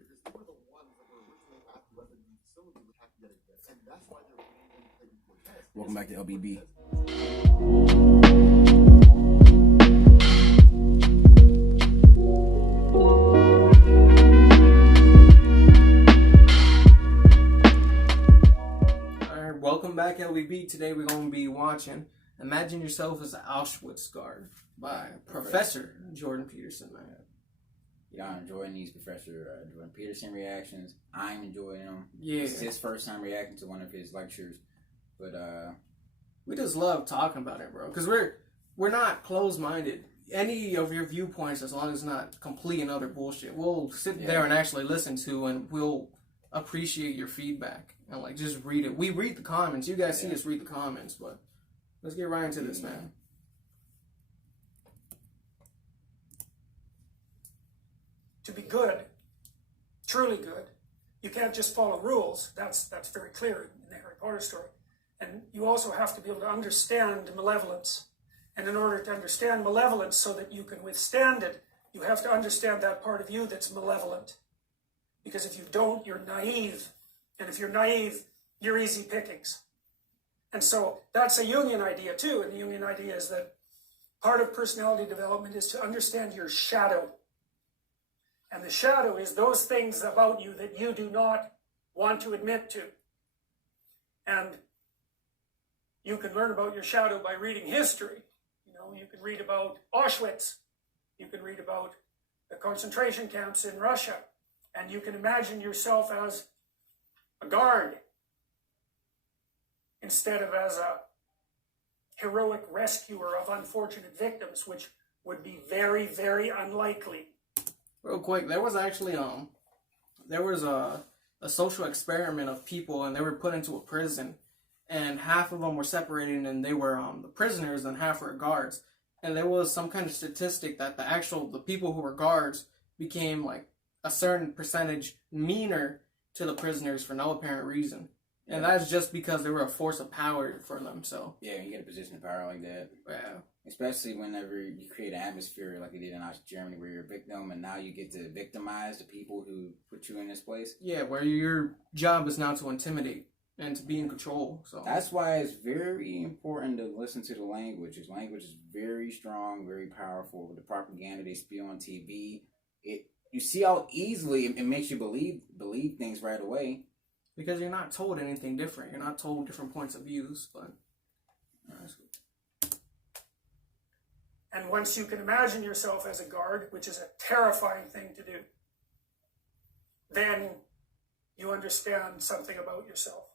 because they were the ones that were originally at the refugee facility with happy yet again. And that's why they're blaming Cortez. Welcome back to LBB. Alright, welcome back LBB. Today we're going to be watching Imagine Yourself as an Auschwitz Guard by Professor Jordan Peterson. Y'all enjoying these Professor Jordan Peterson reactions. I'm enjoying them. Yeah. This is his first time reacting to one of his lectures. But we just love talking about it, bro. Because we're not closed-minded. Any of your viewpoints, as long as it's not complete and utter bullshit, we'll sit there and actually listen to, and we'll appreciate your feedback. And like just read it. We read the comments. You guys see us read the comments, but let's get right into this, man. To be good, truly good, you can't just follow rules. That's very clear in the Harry Potter story. And you also have to be able to understand malevolence. And in order to understand malevolence so that you can withstand it, you have to understand that part of you that's malevolent. Because if you don't, you're naive. And if you're naive, you're easy pickings. And so that's a Jungian idea too. And the Jungian idea is that part of personality development is to understand your shadow. And the shadow is those things about you that you do not want to admit to. And you can learn about your shadow by reading history. You know, you can read about Auschwitz. You can read about the concentration camps in Russia. And you can imagine yourself as a guard instead of as a heroic rescuer of unfortunate victims, which would be very, very unlikely. Real quick, there was actually there was a social experiment of people, and they were put into a prison, and half of them were separated, and they were the prisoners, and half were guards. And there was some kind of statistic that the people who were guards became like a certain percentage meaner to the prisoners for no apparent reason, and that's just because they were a force of power for them. So yeah, you get a position of power like that. Yeah. Especially whenever you create an atmosphere like they did in Nazi Germany, where you're a victim, and now you get to victimize the people who put you in this place. Yeah, where your job is now to intimidate and to be in control. So that's why it's very important to listen to the language. His language is very strong, very powerful. The propaganda they spew on TV, you see how easily it makes you believe things right away. Because you're not told anything different. You're not told different points of views, but that's good. And once you can imagine yourself as a guard, which is a terrifying thing to do, then you understand something about yourself.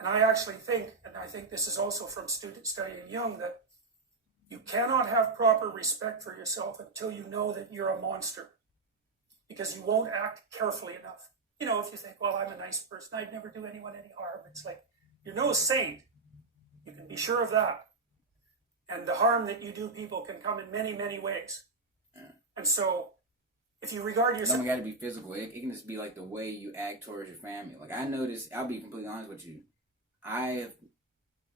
And I actually think, and I think this is also from student studying Jung, that you cannot have proper respect for yourself until you know that you're a monster. Because you won't act carefully enough. You know, if you think, well, I'm a nice person, I'd never do anyone any harm. It's like, you're no saint. You can be sure of that. And the harm that you do people can come in many, many ways. Yeah. And so, if you regard yourself... It doesn't got to be physical. It can just be like the way you act towards your family. Like, I noticed, I'll be completely honest with you,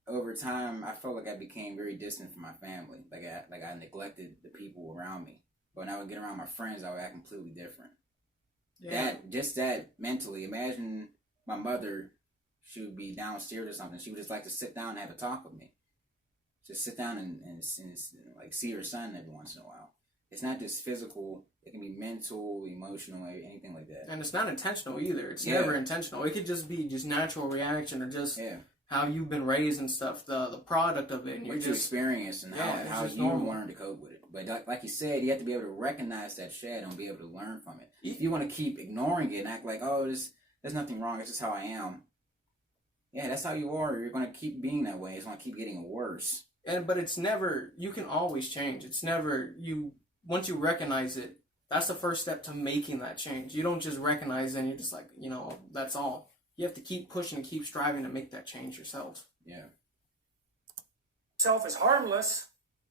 over time, I felt like I became very distant from my family. Like I neglected the people around me. But when I would get around my friends, I would act completely different. Yeah. That mentally, imagine my mother, she would be downstairs or something. She would just like to sit down and have a talk with me. Just sit down and like see her son every once in a while. It's not just physical. It can be mental, emotional, anything like that. And it's not intentional either. It's never intentional. It could just be just natural reaction or just how you've been raised and stuff, the product of it. And what you experience and how you learn to cope with it. But like you said, you have to be able to recognize that shadow and be able to learn from it. If you want to keep ignoring it and act like, oh, there's nothing wrong, it's just how I am. Yeah, that's how you are. You're going to keep being that way. It's going to keep getting worse. But it's never, you can always change. It's never, once you recognize it, that's the first step to making that change. You don't just recognize it and you're just like, that's all. You have to keep pushing and keep striving to make that change yourself. Yeah. Self is harmless,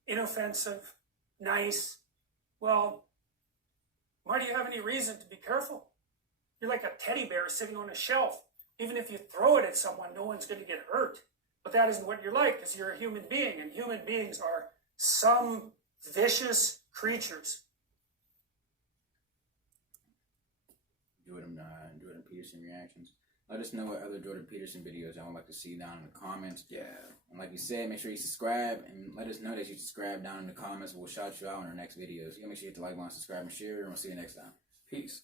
inoffensive, nice. Well, why do you have any reason to be careful? You're like a teddy bear sitting on a shelf. Even if you throw it at someone, no one's going to get hurt. But that isn't what you're like, because you're a human being, and human beings are some vicious creatures. Peterson reactions. Let us know what other Jordan Peterson videos y'all would like to see down in the comments. Yeah. And like you said, make sure you subscribe and let us know that you subscribe down in the comments. We'll shout you out in our next videos. You gotta make sure you hit the like button, subscribe, and share. And we'll see you next time. Peace.